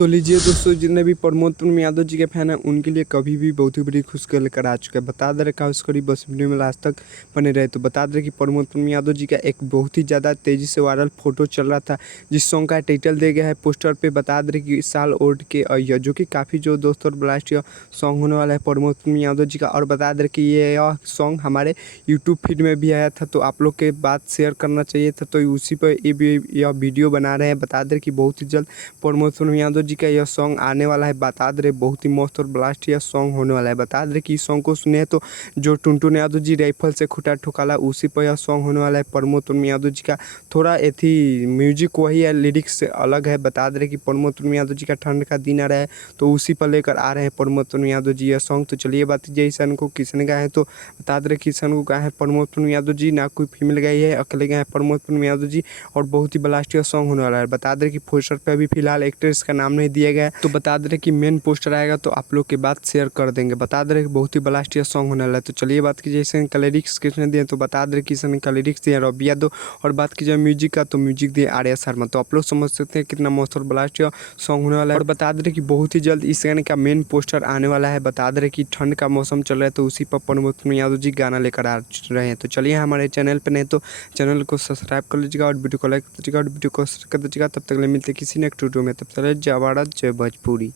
तो लीजिए दोस्तों, जितने भी प्रमोद तुम यादव जी के फैन हैं उनके लिए कभी भी बहुत ही बड़ी खुशखबरी लेकर आ चुका है। बता दे रखा उस करीब बस वीडियो में लास्ट तक बने रहे। तो बता दे कि प्रमोद तुम यादव जी का एक बहुत ही ज़्यादा तेज़ी से वायरल फोटो चल रहा था, जिस सॉन्ग का टाइटल दिया गया है पोस्टर पे। बता दे कि इस साल ओढ़ के अइया, जो कि काफ़ी जो दोस्तों ब्लास्ट सॉन्ग होने वाला है प्रमोद तुम यादव जी का। और बता दे कि यह सॉन्ग हमारे यूट्यूब फीड में भी आया था, तो आप लोग के बात शेयर करना चाहिए था, तो उसी पर यह वीडियो बना रहे हैं। बता दे कि बहुत ही जल्द प्रमोद तुम यादव जी का यह सॉन्ग आने वाला है। बता दे बहुत ही मस्त और ब्लास्ट यह सॉन्ग होने वाला है। बता दे कि इस सॉन्ग को सुने तो जो टुनटुन यादव जी राइफल से खुटा ठोकाला, उसी पर यह सॉन्ग होने वाला है प्रमोद तुम यादव जी का। थोड़ा एथी म्यूजिक वही है, लिरिक्स से अलग है। बता दे कि प्रमोद तुम यादव जी का ठंड का दिन आ रहा है, तो उसी पर लेकर आ रहे हैं प्रमोद तुम यादव जी यह सॉन्ग। तो चलिए बात कीजिए इस को किसने गाया है। तो बता दे किसन को गाया है प्रमोद तुम यादव जी, ना कोई फीमेल गाई है, अकेले गाए हैं प्रमोद तुम यादव जी। और बहुत ही ब्लास्ट यह सॉन्ग होने वाला है। बता दे कि पोस्टर पे अभी फिलहाल एक्ट्रेस का नाम नहीं दिया गया है, तो बता दे कि मेन पोस्टर आएगा तो आप लोग के बात शेयर कर देंगे। बता दे कि बहुत ही ब्लास्ट यह सॉन्ग होने वाला है। तो चलिए बात कीजिए इसके लिरिक्स किसने दिए। तो बता दे कि इसने लिरिक्स दिए रवि यादव। और बात कीजिए म्यूजिक का, तो म्यूजिक दिए आर्या शर्मा। तो आप लोग समझ सकते हैं कितना मस्त और ब्लास्ट सॉन्ग होने वाला है। और बता दे कि बहुत ही जल्द इस गाने का मेन पोस्टर आने वाला है। बता दे कि ठंड का मौसम चल रहा है, तो उसी पर प्रमोद यादव जी गाना लेकर आ रहे हैं। तो चलिए हमारे चैनल पर नहीं तो चैनल को सब्सक्राइब कर लीजिएगा और वीडियो को लाइक कर दीजिएगा और वीडियो को शेयर कर दीजिएगा। तब तक मिलते किसी नेक्स्ट वीडियो में, तब तक जय भारत जय भोजपुरी।